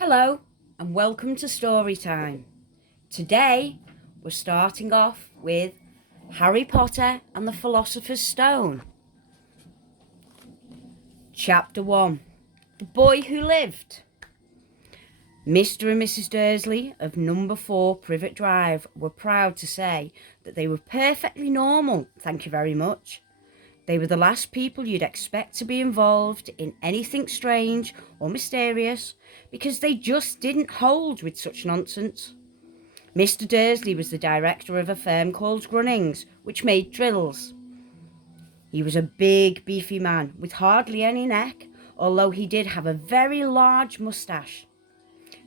Hello and welcome to Story Time. Today we're starting off with Harry Potter and the Philosopher's Stone. Chapter 1. The Boy Who Lived. Mr. and Mrs. Dursley of number 4 Privet Drive were proud to say that they were perfectly normal, thank you very much. They were the last people you'd expect to be involved in anything strange or mysterious because they just didn't hold with such nonsense. Mr. Dursley was the director of a firm called Grunnings, which made drills. He was a big, beefy man with hardly any neck, although he did have a very large moustache.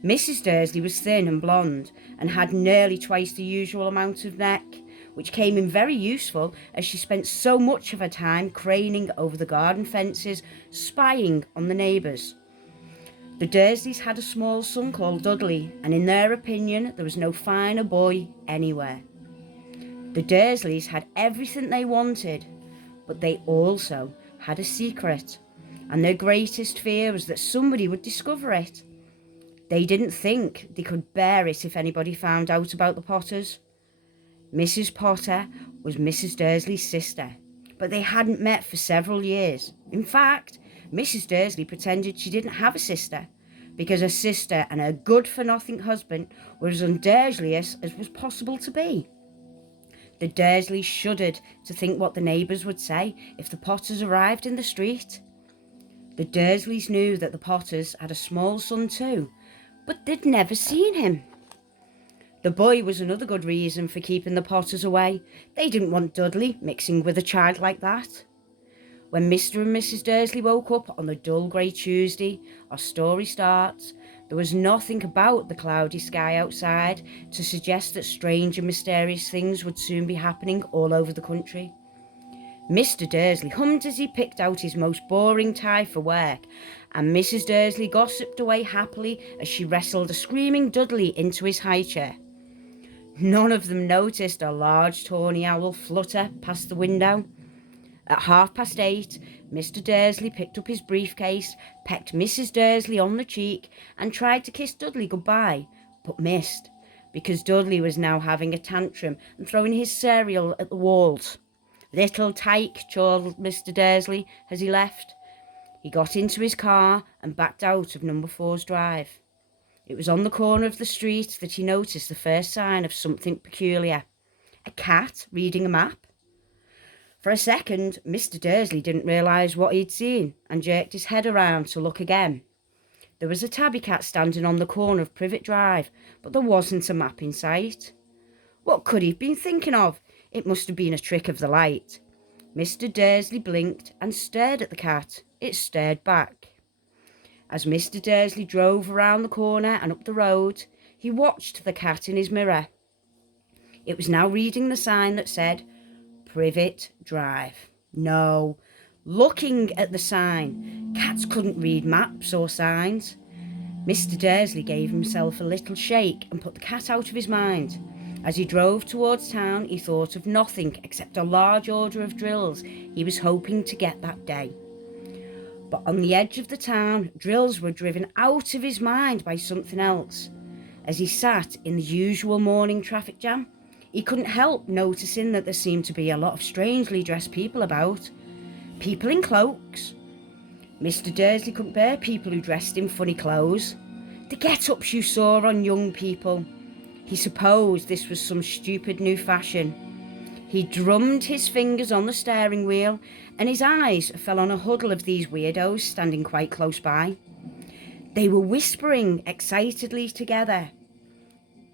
Mrs. Dursley was thin and blonde and had nearly twice the usual amount of neck, which came in very useful as she spent so much of her time craning over the garden fences, spying on the neighbours. The Dursleys had a small son called Dudley, and in their opinion there was no finer boy anywhere. The Dursleys had everything they wanted, but they also had a secret, and their greatest fear was that somebody would discover it. They didn't think they could bear it if anybody found out about the Potters. Mrs. Potter was Mrs. Dursley's sister, but they hadn't met for several years. In fact, Mrs. Dursley pretended she didn't have a sister, because her sister and her good-for-nothing husband were as un-Dursleyish as was possible to be. The Dursleys shuddered to think what the neighbours would say if the Potters arrived in the street. The Dursleys knew that the Potters had a small son too, but they'd never seen him. The boy was another good reason for keeping the Potters away. They didn't want Dudley mixing with a child like that. When Mr. and Mrs. Dursley woke up on the dull grey Tuesday, our story starts, there was nothing about the cloudy sky outside to suggest that strange and mysterious things would soon be happening all over the country. Mr. Dursley hummed as he picked out his most boring tie for work, and Mrs. Dursley gossiped away happily as she wrestled a screaming Dudley into his high chair. None of them noticed a large tawny owl flutter past the window. At 8:30, Mr. Dursley picked up his briefcase, pecked Mrs. Dursley on the cheek, and tried to kiss Dudley goodbye, but missed, because Dudley was now having a tantrum and throwing his cereal at the walls. "Little tyke," chortled Mr. Dursley as he left. He got into his car and backed out of number 4's drive. It was on the corner of the street that he noticed the first sign of something peculiar. A cat reading a map. For a second, Mr. Dursley didn't realise what he'd seen and jerked his head around to look again. There was a tabby cat standing on the corner of Privet Drive, but there wasn't a map in sight. What could he have been thinking of? It must have been a trick of the light. Mr. Dursley blinked and stared at the cat. It stared back. As Mr. Dursley drove around the corner and up the road, he watched the cat in his mirror. It was now reading the sign that said, Privet Drive. No, looking at the sign. Cats couldn't read maps or signs. Mr. Dursley gave himself a little shake and put the cat out of his mind. As he drove towards town, he thought of nothing except a large order of drills he was hoping to get that day. But on the edge of the town, drills were driven out of his mind by something else. As he sat in the usual morning traffic jam, he couldn't help noticing that there seemed to be a lot of strangely dressed people about. People in cloaks. Mr. Dursley couldn't bear people who dressed in funny clothes. The get-ups you saw on young people. He supposed this was some stupid new fashion. He drummed his fingers on the steering wheel, and his eyes fell on a huddle of these weirdos standing quite close by. They were whispering excitedly together.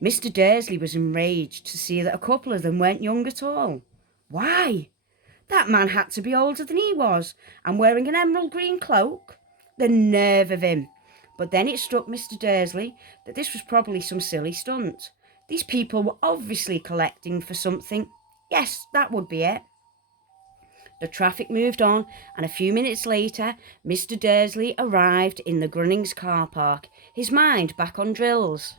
Mr. Dursley was enraged to see that a couple of them weren't young at all. Why? That man had to be older than he was, and wearing an emerald green cloak. The nerve of him. But then it struck Mr. Dursley that this was probably some silly stunt. These people were obviously collecting for something. Yes, that would be it. The traffic moved on, and a few minutes later, Mr. Dursley arrived in the Grunnings car park, his mind back on drills.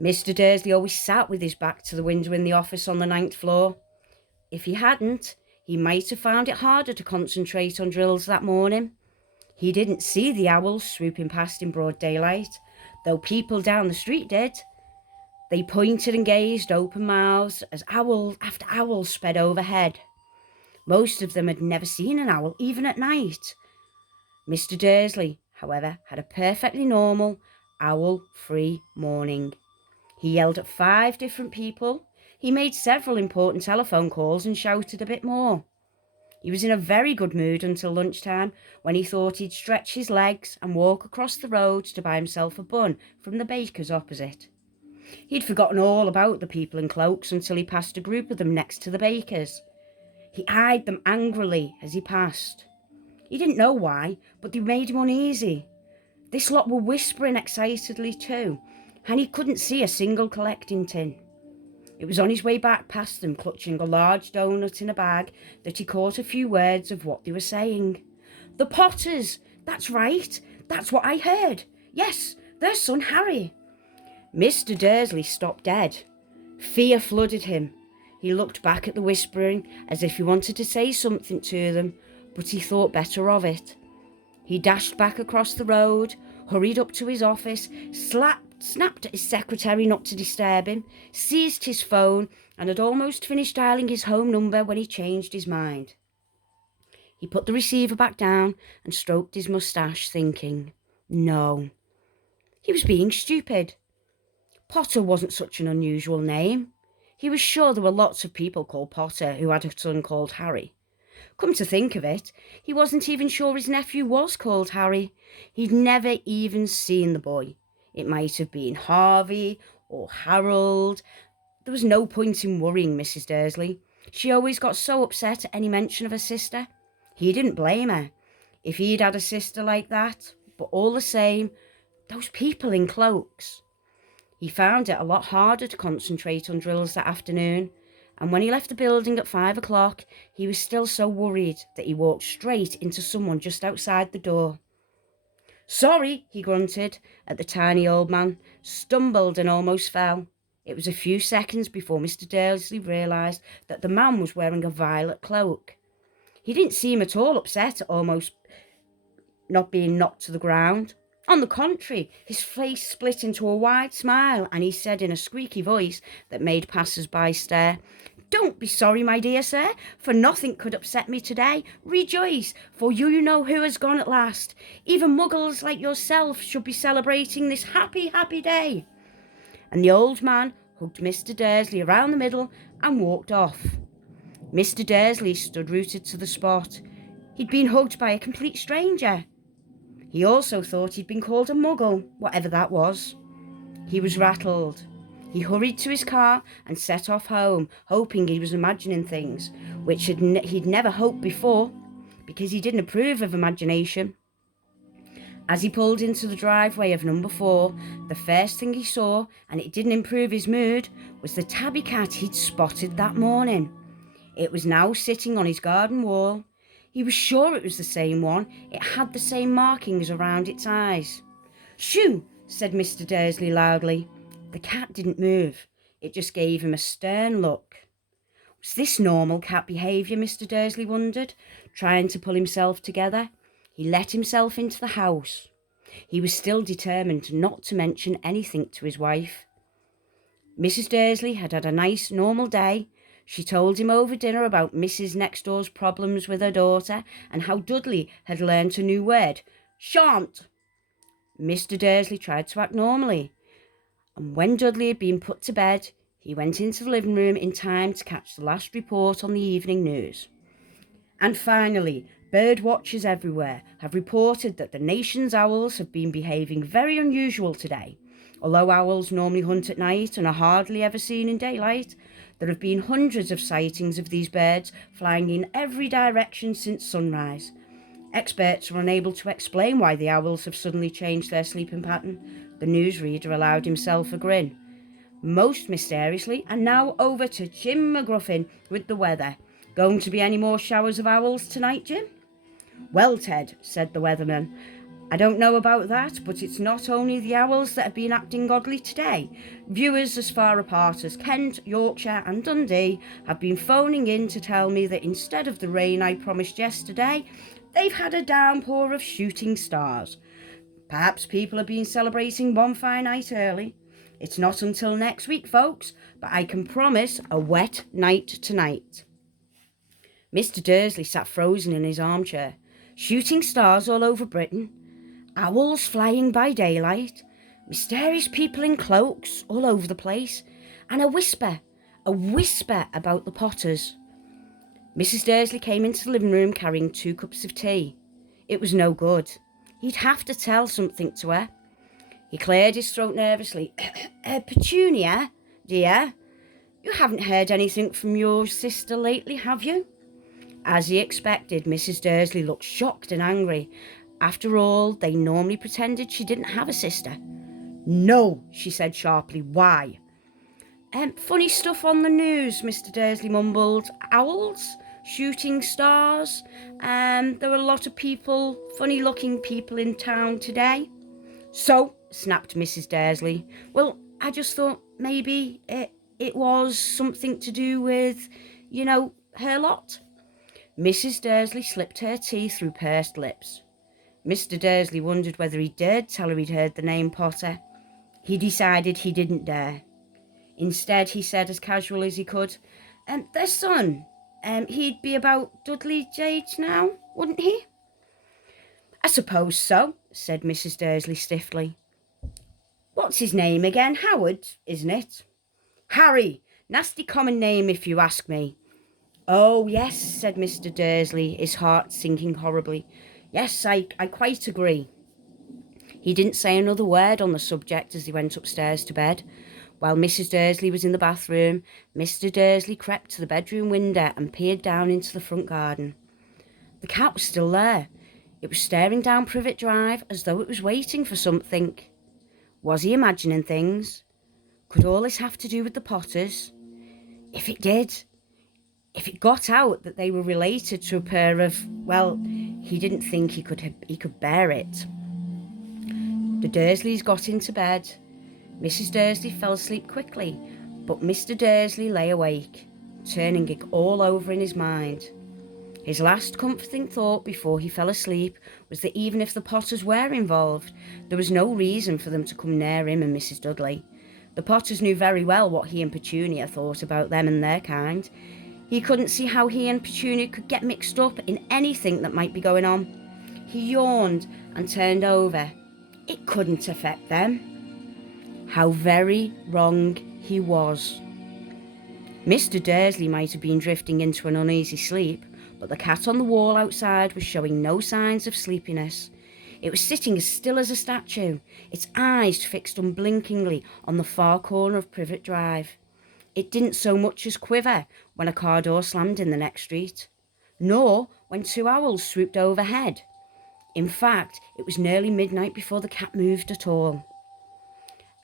Mr. Dursley always sat with his back to the window in the office on the 9th floor. If he hadn't, he might have found it harder to concentrate on drills that morning. He didn't see the owls swooping past in broad daylight, though people down the street did. They pointed and gazed open mouthed as owl after owl sped overhead. Most of them had never seen an owl, even at night. Mr. Dursley, however, had a perfectly normal, owl-free morning. He yelled at 5 different people. He made several important telephone calls and shouted a bit more. He was in a very good mood until lunchtime, when he thought he'd stretch his legs and walk across the road to buy himself a bun from the baker's opposite. He'd forgotten all about the people in cloaks until he passed a group of them next to the baker's. He eyed them angrily as he passed. He didn't know why, but they made him uneasy. This lot were whispering excitedly too, and he couldn't see a single collecting tin. It was on his way back past them, clutching a large doughnut in a bag, that he caught a few words of what they were saying. "The Potters! That's right! That's what I heard! Yes, their son Harry!" Mr. Dursley stopped dead. Fear flooded him. He looked back at the whispering as if he wanted to say something to them, but he thought better of it. He dashed back across the road, hurried up to his office, snapped at his secretary not to disturb him, seized his phone, and had almost finished dialing his home number when he changed his mind. He put the receiver back down and stroked his moustache, thinking, no. He was being stupid. Potter wasn't such an unusual name. He was sure there were lots of people called Potter who had a son called Harry. Come to think of it, he wasn't even sure his nephew was called Harry. He'd never even seen the boy. It might have been Harvey or Harold. There was no point in worrying Mrs. Dursley. She always got so upset at any mention of her sister. He didn't blame her. If he'd had a sister like that, but all the same, those people in cloaks. He found it a lot harder to concentrate on drills that afternoon, and when he left the building at 5 o'clock, he was still so worried that he walked straight into someone just outside the door. "Sorry," he grunted at the tiny old man, stumbled and almost fell. It was a few seconds before Mr. Dursley realised that the man was wearing a violet cloak. He didn't seem at all upset at almost not being knocked to the ground. On the contrary, his face split into a wide smile, and he said in a squeaky voice that made passers-by stare, "Don't be sorry, my dear sir, for nothing could upset me today. Rejoice, for you know who has gone at last. Even muggles like yourself should be celebrating this happy, happy day." And the old man hugged Mr. Dursley around the middle and walked off. Mr. Dursley stood rooted to the spot. He'd been hugged by a complete stranger. He also thought he'd been called a muggle, whatever that was. He was rattled. He hurried to his car and set off home, hoping he was imagining things, which he'd never hoped before, because he didn't approve of imagination. As he pulled into the driveway of number 4, the first thing he saw, and it didn't improve his mood, was the tabby cat he'd spotted that morning. It was now sitting on his garden wall. He was sure it was the same one. It had the same markings around its eyes. "Shoo!" said Mr. Dursley loudly. The cat didn't move. It just gave him a stern look. Was this normal cat behaviour, Mr. Dursley wondered, trying to pull himself together. He let himself into the house. He was still determined not to mention anything to his wife. Mrs. Dursley had had a nice, normal day. She told him over dinner about Mrs. Next Door's problems with her daughter and how Dudley had learnt a new word, shan't. Mr. Dursley tried to act normally, and when Dudley had been put to bed, he went into the living room in time to catch the last report on the evening news. And finally, bird watchers everywhere have reported that the nation's owls have been behaving very unusual today. Although owls normally hunt at night and are hardly ever seen in daylight, there have been hundreds of sightings of these birds flying in every direction since sunrise. Experts are unable to explain why the owls have suddenly changed their sleeping pattern. The newsreader allowed himself a grin. Most mysteriously, and now over to Jim McGruffin with the weather. Going to be any more showers of owls tonight, Jim? "Well, Ted," said the weatherman, "I don't know about that, but it's not only the owls that have been acting oddly today. Viewers as far apart as Kent, Yorkshire and Dundee have been phoning in to tell me that instead of the rain I promised yesterday, They've had a downpour of shooting stars. Perhaps people have been celebrating bonfire night early. It's not until next week, folks, but I can promise a wet night tonight. Mr. Dursley sat frozen in his armchair. Shooting stars all over Britain, owls flying by daylight, mysterious people in cloaks all over the place, and a whisper about the Potters. Mrs. Dursley came into the living room carrying 2 cups of tea. It was no good. He'd have to tell something to her. He cleared his throat nervously. Petunia, dear, you haven't heard anything from your sister lately, have you? As he expected, Mrs. Dursley looked shocked and angry. After all, they normally pretended she didn't have a sister. No, she said sharply. Why? Funny stuff on the news, Mr. Dursley mumbled. Owls, shooting stars. There were a lot of people, funny-looking people in town today. So, snapped Mrs. Dursley. Well, I just thought maybe it was something to do with, her lot. Mrs. Dursley slipped her tea through pursed lips. Mr. Dursley wondered whether he dared tell her he'd heard the name Potter. He decided he didn't dare. Instead, he said as casual as he could, their son, he'd be about Dudley's age now, wouldn't he? I suppose so, said Mrs. Dursley stiffly. What's his name again? Howard, isn't it? Harry. Nasty common name if you ask me. Oh, yes, said Mr. Dursley, his heart sinking horribly. Yes, I quite agree. He didn't say another word on the subject as they went upstairs to bed. While Mrs. Dursley was in the bathroom, Mr. Dursley crept to the bedroom window and peered down into the front garden. The cat was still there. It was staring down Privet Drive as though it was waiting for something. Was he imagining things? Could all this have to do with the Potters? If it did, if it got out that they were related to a pair of, well, he didn't think he could bear it. The Dursleys got into bed. Mrs. Dursley fell asleep quickly, but Mr. Dursley lay awake, turning it all over in his mind. His last comforting thought before he fell asleep was that even if the Potters were involved, there was no reason for them to come near him and Mrs. Dudley. The Potters knew very well what he and Petunia thought about them and their kind. He couldn't see how he and Petunia could get mixed up in anything that might be going on. He yawned and turned over. It couldn't affect them. How very wrong he was. Mr. Dursley might have been drifting into an uneasy sleep, but the cat on the wall outside was showing no signs of sleepiness. It was sitting as still as a statue, its eyes fixed unblinkingly on the far corner of Privet Drive. It didn't so much as quiver when a car door slammed in the next street, nor when 2 owls swooped overhead. In fact, it was nearly midnight before the cat moved at all.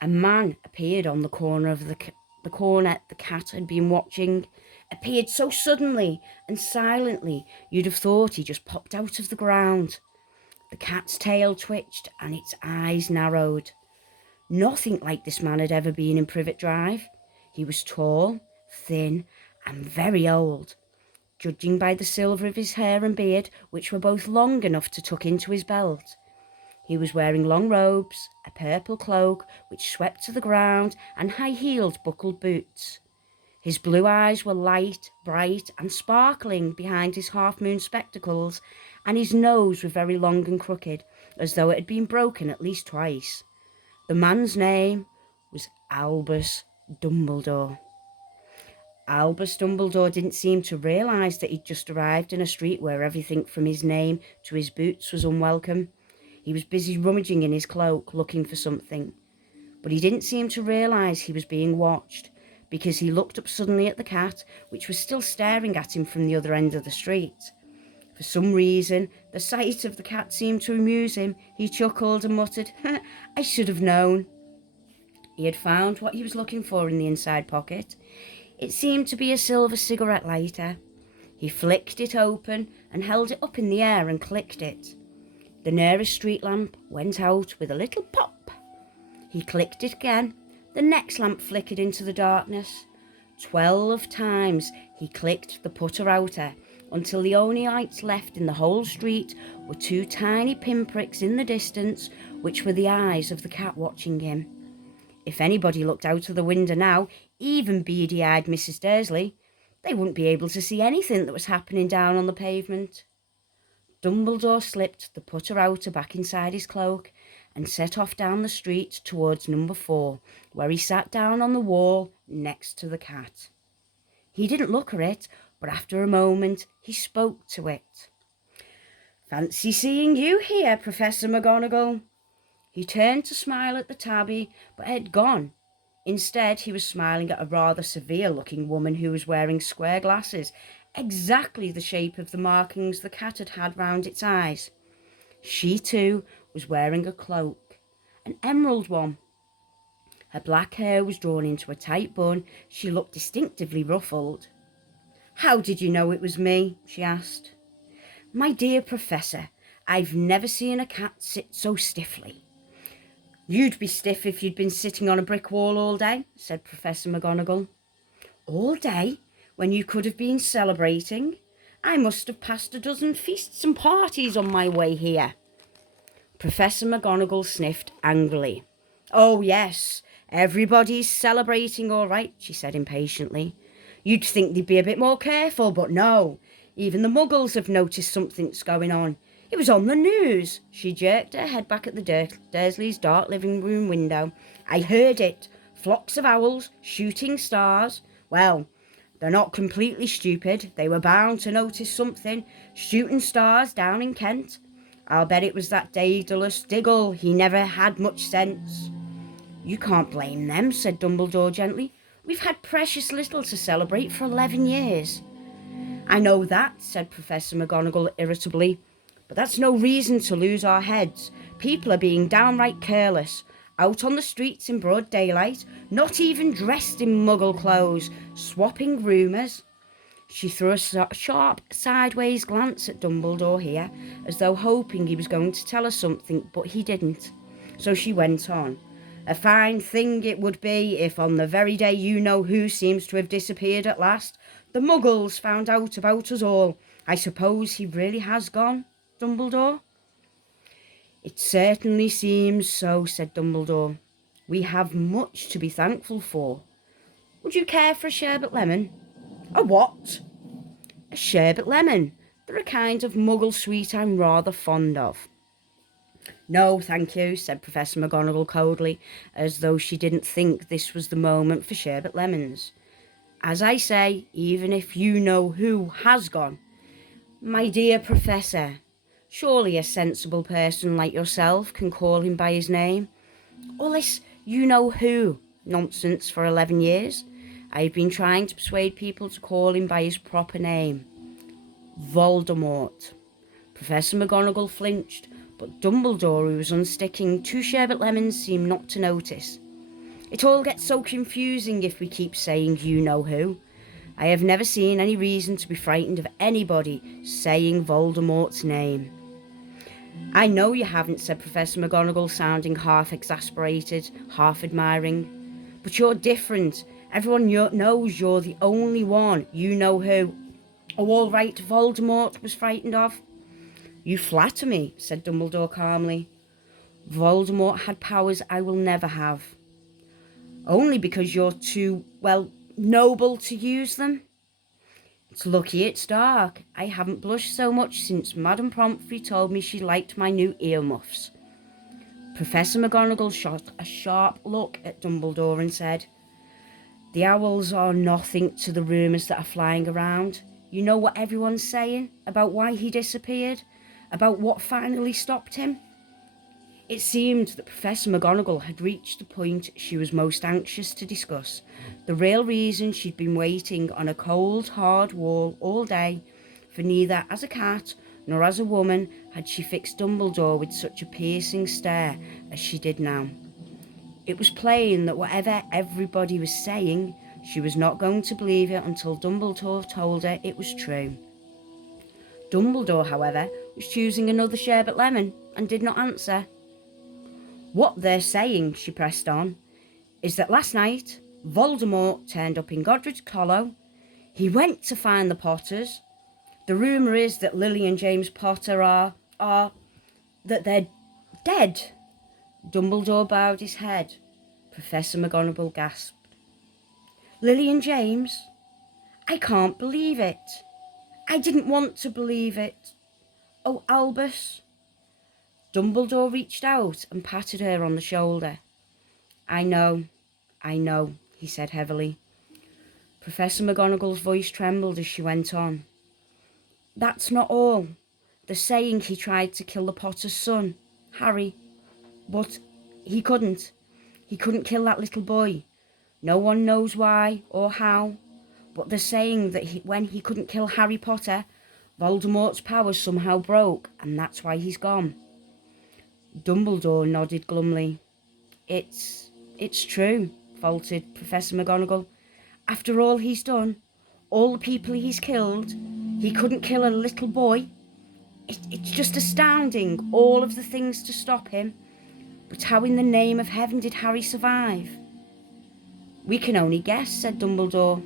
A man appeared on the corner of the corner the cat had been watching, appeared so suddenly and silently you'd have thought he just popped out of the ground. The cat's tail twitched and its eyes narrowed. Nothing like this man had ever been in Privet Drive. He was tall, thin, and very old, judging by the silver of his hair and beard, which were both long enough to tuck into his belt. He was wearing long robes, a purple cloak which swept to the ground, and high-heeled buckled boots. His blue eyes were light, bright, and sparkling behind his half-moon spectacles, and his nose was very long and crooked, as though it had been broken at least twice. The man's name was Albus Dumbledore. Albus Dumbledore didn't seem to realise that he'd just arrived in a street where everything from his name to his boots was unwelcome. He was busy rummaging in his cloak, looking for something. But he didn't seem to realise he was being watched, because he looked up suddenly at the cat, which was still staring at him from the other end of the street. For some reason, the sight of the cat seemed to amuse him. He chuckled and muttered, I should have known. He had found what he was looking for in the inside pocket. It seemed to be a silver cigarette lighter. He flicked it open and held it up in the air and clicked it. The nearest street lamp went out with a little pop. He clicked it again. The next lamp flickered into the darkness. 12 times he clicked the putter outer, until the only lights left in the whole street were two tiny pinpricks in the distance, which were the eyes of the cat watching him. If anybody looked out of the window now, even beady-eyed Mrs. Dursley, they wouldn't be able to see anything that was happening down on the pavement. Dumbledore slipped the putter-outer back inside his cloak and set off down the street towards number 4, where he sat down on the wall next to the cat. He didn't look at it, but after a moment he spoke to it. "Fancy seeing you here, Professor McGonagall." He turned to smile at the tabby, but it had gone. Instead, he was smiling at a rather severe-looking woman who was wearing square glasses, exactly the shape of the markings the cat had had round its eyes. She, too, was wearing a cloak, an emerald one. Her black hair was drawn into a tight bun. She looked distinctively ruffled. "How did you know it was me?" she asked. "My dear Professor, I've never seen a cat sit so stiffly." "You'd be stiff if you'd been sitting on a brick wall all day," said Professor McGonagall. "All day, when you could have been celebrating? I must have passed a dozen feasts and parties on my way here." Professor McGonagall sniffed angrily. "Oh, yes, everybody's celebrating all right," she said impatiently. "You'd think they'd be a bit more careful, but no. Even the Muggles have noticed something's going on. It was on the news." She jerked her head back at the Dursleys' dark living room window. "I heard it. Flocks of owls shooting stars. Well, they're not completely stupid. They were bound to notice something. Shooting stars down in Kent. I'll bet it was that Daedalus Diggle. He never had much sense." "You can't blame them," said Dumbledore gently. "We've had precious little to celebrate for 11 years. "I know that," said Professor McGonagall irritably, "but that's no reason to lose our heads. People are being downright careless, out on the streets in broad daylight, not even dressed in Muggle clothes, swapping rumours." She threw a sharp sideways glance at Dumbledore here, as though hoping he was going to tell her something, but he didn't. So she went on. "A fine thing it would be if on the very day you-know-who seems to have disappeared at last, the Muggles found out about us all. I suppose he really has gone, Dumbledore?" "It certainly seems so," said Dumbledore. "We have much to be thankful for. Would you care for a sherbet lemon?" "A what?" "A sherbet lemon. They're a kind of Muggle sweet I'm rather fond of." "No, thank you," said Professor McGonagall coldly, as though she didn't think this was the moment for sherbet lemons. "As I say, even if you know who has gone." "My dear Professor, surely a sensible person like yourself can call him by his name. All this you-know-who nonsense for 11 years. I've been trying to persuade people to call him by his proper name. Voldemort." Professor McGonagall flinched, but Dumbledore, who was unsticking 2 sherbet lemons, seemed not to notice. "It all gets so confusing if we keep saying you-know-who. I have never seen any reason to be frightened of anybody saying Voldemort's name." "I know you haven't," said Professor McGonagall, sounding half exasperated, half admiring. "But you're different. Everyone knows you're the only one you-know-who. Oh, all right, Voldemort was frightened of." "You flatter me," said Dumbledore calmly. "Voldemort had powers I will never have." "Only because you're too, well, noble to use them." "It's lucky it's dark. I haven't blushed so much since Madame Pomfrey told me she liked my new earmuffs." Professor McGonagall shot a sharp look at Dumbledore and said, "The owls are nothing to the rumours that are flying around. You know what everyone's saying about why he disappeared, about what finally stopped him?" It seemed that Professor McGonagall had reached the point she was most anxious to discuss, the real reason she'd been waiting on a cold, hard wall all day, for neither as a cat nor as a woman had she fixed Dumbledore with such a piercing stare as she did now. It was plain that whatever everybody was saying, she was not going to believe it until Dumbledore told her it was true. Dumbledore, however, was choosing another sherbet lemon and did not answer. "What they're saying," she pressed on, "is that last night Voldemort turned up in Godric's Hollow. He went to find the Potters, The rumour is that Lily and James Potter that they're dead. Dumbledore bowed his head. Professor McGonagall gasped. Lily and James? I can't believe it. I didn't want to believe it. Oh, Albus. Dumbledore reached out and patted her on the shoulder. I know, he said heavily. Professor McGonagall's voice trembled as she went on. That's not all. They're saying he tried to kill the Potter's son, Harry. But he couldn't. He couldn't kill that little boy. No one knows why or how. But they're saying that when he couldn't kill Harry Potter, Voldemort's powers somehow broke, and that's why he's gone. Dumbledore nodded glumly. It's true, faltered Professor McGonagall. After all he's done, all the people he's killed, he couldn't kill a little boy. It's just astounding, all of the things to stop him. But how in the name of heaven did Harry survive? We can only guess, said Dumbledore.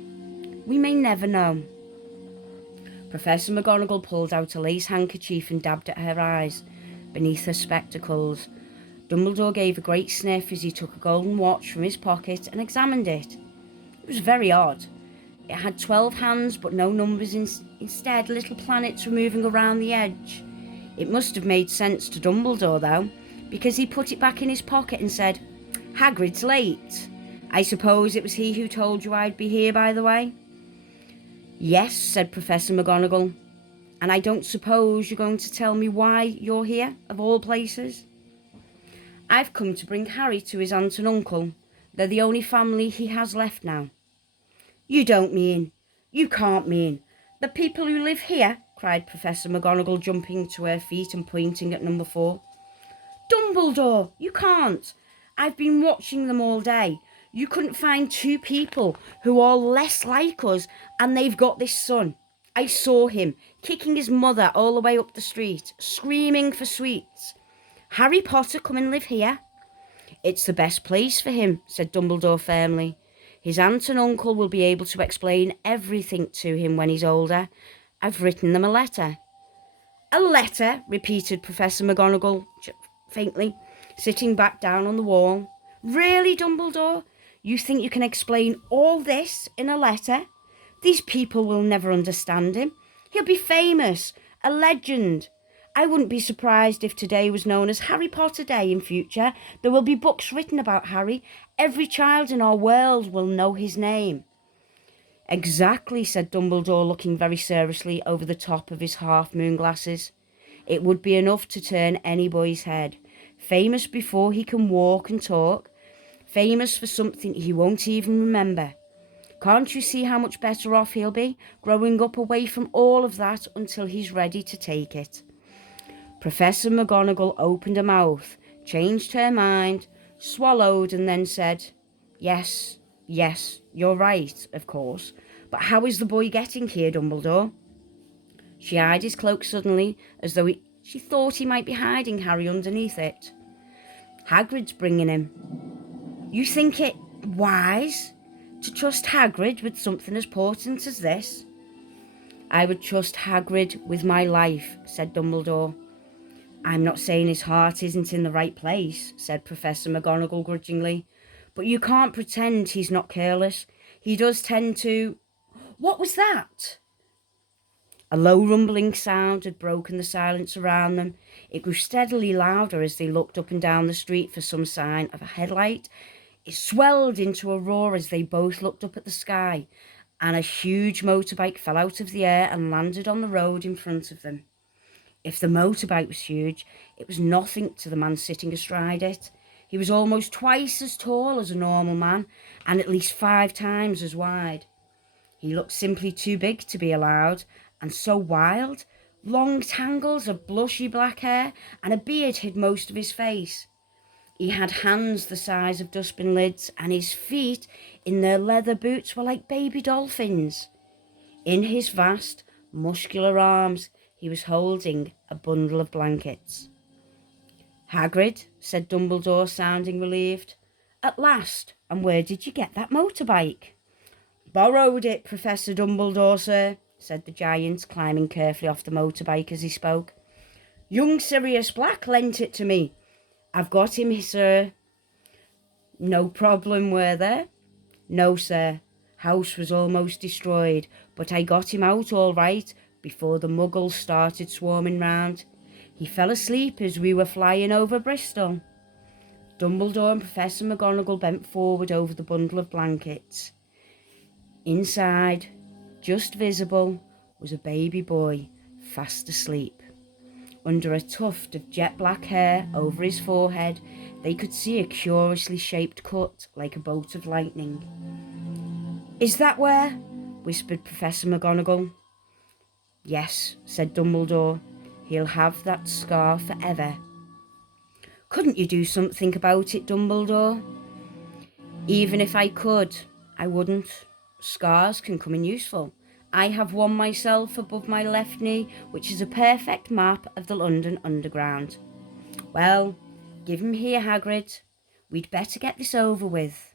We may never know. Professor McGonagall pulled out a lace handkerchief and dabbed at her eyes, beneath her spectacles. Dumbledore gave a great sniff as he took a golden watch from his pocket and examined it. It was very odd. It had 12 hands but no numbers. Instead, little planets were moving around the edge. It must have made sense to Dumbledore, though, because he put it back in his pocket and said, Hagrid's late. I suppose it was he who told you I'd be here, by the way? Yes, said Professor McGonagall. And I don't suppose you're going to tell me why you're here, of all places? I've come to bring Harry to his aunt and uncle. They're the only family he has left now. You can't mean, the people who live here, cried Professor McGonagall, jumping to her feet and pointing at number 4. Dumbledore, you can't. I've been watching them all day. You couldn't find 2 people who are less like us, and they've got this son. I saw him kicking his mother all the way up the street, screaming for sweets. Harry Potter come and live here? It's the best place for him, said Dumbledore firmly. His aunt and uncle will be able to explain everything to him when he's older. I've written them a letter. A letter, repeated Professor McGonagall faintly, sitting back down on the wall. Really, Dumbledore? You think you can explain all this in a letter? These people will never understand him. He'll be famous, a legend. I wouldn't be surprised if today was known as Harry Potter Day in future. There will be books written about Harry. Every child in our world will know his name. Exactly, said Dumbledore, looking very seriously over the top of his half-moon glasses. It would be enough to turn any boy's head. Famous before he can walk and talk. Famous for something he won't even remember. Can't you see how much better off he'll be, growing up away from all of that until he's ready to take it? Professor McGonagall opened her mouth, changed her mind, swallowed, and then said, Yes, you're right, of course. But how is the boy getting here, Dumbledore? She eyed his cloak suddenly, as though she thought he might be hiding Harry underneath it. Hagrid's bringing him. You think it wise to trust Hagrid with something as important as this? I would trust Hagrid with my life, said Dumbledore. I'm not saying his heart isn't in the right place, said Professor McGonagall grudgingly. But you can't pretend he's not careless. He does tend to... What was that? A low rumbling sound had broken the silence around them. It grew steadily louder as they looked up and down the street for some sign of a headlight. It swelled into a roar as they both looked up at the sky, and a huge motorbike fell out of the air and landed on the road in front of them. If the motorbike was huge, it was nothing to the man sitting astride it. He was almost twice as tall as a normal man, and at least 5 times as wide. He looked simply too big to be allowed, and so wild. Long tangles of blushy black hair and a beard hid most of his face. He had hands the size of dustbin lids, and his feet, in their leather boots, were like baby dolphins. In his vast, muscular arms, he was holding a bundle of blankets. Hagrid, said Dumbledore, sounding relieved. At last, and where did you get that motorbike? Borrowed it, Professor Dumbledore, sir, said the giant, climbing carefully off the motorbike as he spoke. Young Sirius Black lent it to me. I've got him, sir. No problem, were there? No, sir. House was almost destroyed, but I got him out all right before the muggles started swarming round. He fell asleep as we were flying over Bristol. Dumbledore and Professor McGonagall bent forward over the bundle of blankets. Inside, just visible, was a baby boy, fast asleep. Under a tuft of jet black hair over his forehead, they could see a curiously shaped cut like a bolt of lightning. Is that where? Whispered Professor McGonagall. Yes, said Dumbledore. He'll have that scar forever. Couldn't you do something about it, Dumbledore? Even if I could, I wouldn't. Scars can come in useful. I have one myself above my left knee, which is a perfect map of the London Underground. Well, give him here, Hagrid. We'd better get this over with.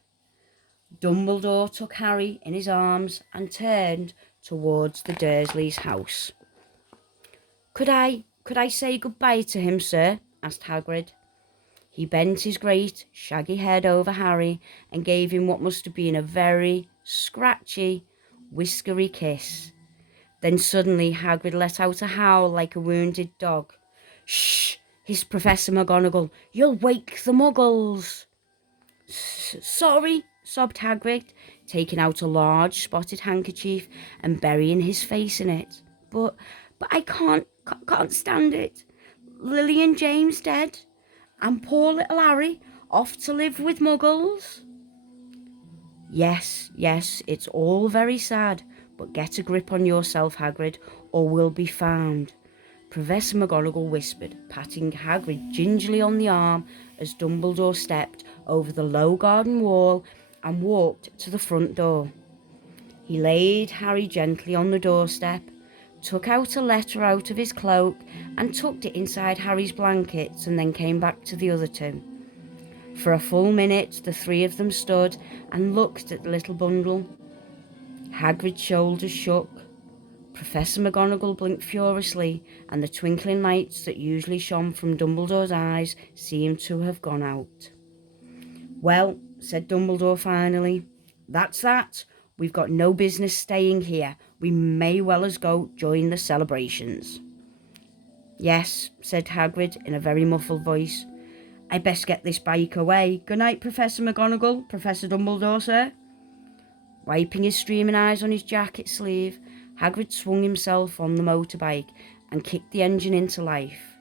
Dumbledore took Harry in his arms and turned towards the Dursleys' house. Could I say goodbye to him, sir? Asked Hagrid. He bent his great, shaggy head over Harry and gave him what must have been a very scratchy, whiskery kiss. Then suddenly Hagrid let out a howl like a wounded dog. Shh! Hissed Professor McGonagall. You'll wake the muggles. Sorry, sobbed Hagrid, taking out a large spotted handkerchief and burying his face in it. But I can't stand it. Lily and James dead, and poor little Harry off to live with muggles. Yes, it's all very sad, but get a grip on yourself, Hagrid, or we'll be found, Professor McGonagall whispered, patting Hagrid gingerly on the arm as Dumbledore stepped over the low garden wall and walked to the front door. He laid Harry gently on the doorstep, took out a letter out of his cloak and tucked it inside Harry's blankets, and then came back to the other two. For a full minute the three of them stood and looked at the little bundle. Hagrid's shoulders shook. Professor McGonagall blinked furiously, and the twinkling lights that usually shone from Dumbledore's eyes seemed to have gone out. Well, said Dumbledore finally, that's that. We've got no business staying here. We may well as go join the celebrations. Yes, said Hagrid in a very muffled voice. I best get this bike away. Good night, Professor McGonagall. Professor Dumbledore, sir. Wiping his streaming eyes on his jacket sleeve, Hagrid swung himself on the motorbike and kicked the engine into life.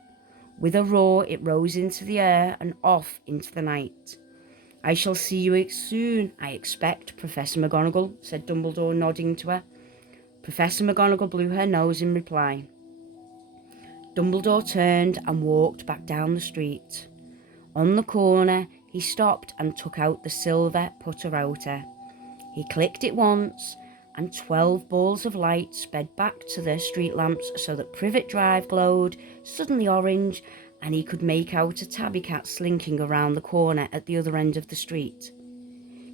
With a roar, it rose into the air and off into the night. I shall see you soon, I expect, Professor McGonagall, said Dumbledore, nodding to her. Professor McGonagall blew her nose in reply. Dumbledore turned and walked back down the street. On the corner, he stopped and took out the silver putter-outer. He clicked it once, and 12 balls of light sped back to their street lamps so that Privet Drive glowed suddenly orange, and he could make out a tabby cat slinking around the corner at the other end of the street.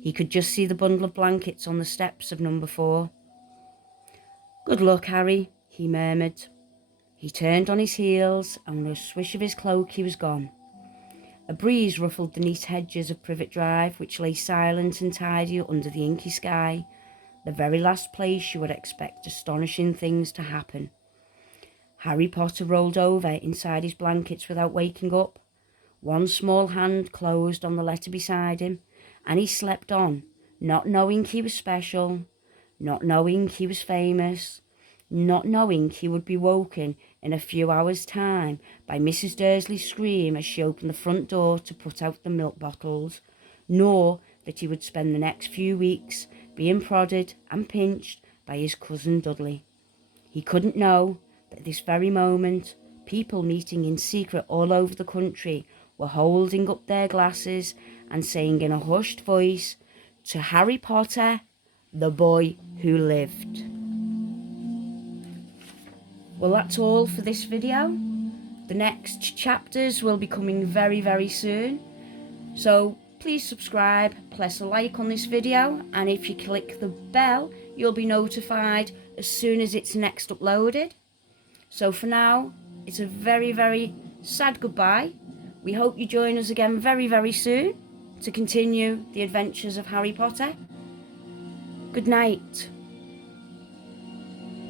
He could just see the bundle of blankets on the steps of number 4. Good luck, Harry, he murmured. He turned on his heels, and with a swish of his cloak he was gone. A breeze ruffled the neat hedges of Privet Drive, which lay silent and tidy under the inky sky, the very last place you would expect astonishing things to happen. Harry Potter rolled over inside his blankets without waking up. One small hand closed on the letter beside him, and he slept on, not knowing he was special, not knowing he was famous, not knowing he would be woken in a few hours' time by Mrs. Dursley's scream as she opened the front door to put out the milk bottles, nor that he would spend the next few weeks being prodded and pinched by his cousin Dudley. He couldn't know that at this very moment people meeting in secret all over the country were holding up their glasses and saying in a hushed voice, "To Harry Potter, the boy who lived." Well, that's all for this video. The next chapters will be coming very, very soon. So please subscribe, press a like on this video, and if you click the bell, you'll be notified as soon as it's next uploaded. So for now, it's a very, very sad goodbye. We hope you join us again very, very soon to continue the adventures of Harry Potter. Good night.